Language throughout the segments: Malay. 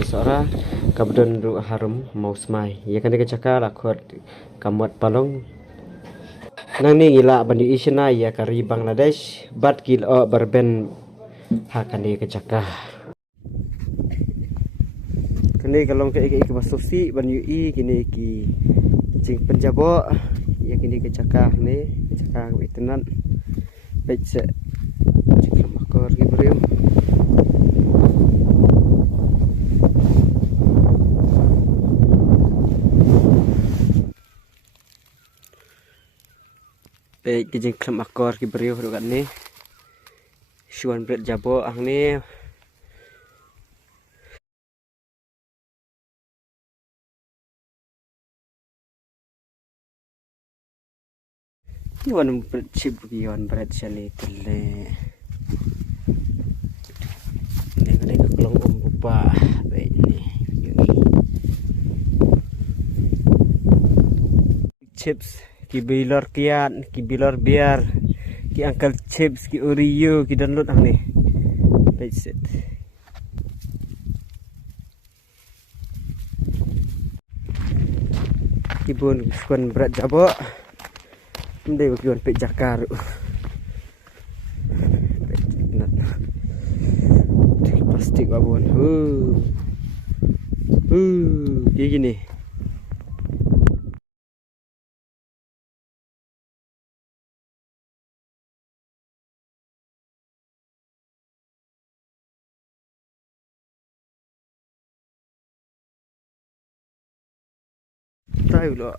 Seorang kabudon ru harum mau semai. Ya kan dia cakap lah kuat kamuat palong. Nang ni gila bandi isna ya kari Bangladesh bat gil berben hakan dia cakap. Kini kalau ke iki basofi ban UI kini ki jing penjabo ya kini ke cakap ni cakap itenan baik se cakap makor ki beriu. Baik kijing klam akor ki beriu dekat ni. Syuan berat jabo ang ni. Ni wan berat chip ki wan berat sini tele. Ni kena kelong bupa baik ni. Chips ki bilar kian ki bilar biar ki uncle chips ki Oreo ki download ang ni baik set ki bun skuan berat jabo ndai ki wan pe jakar plastik babon gini tahu lo.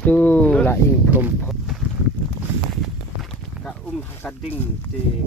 Tu laing kompor. Ka hakading te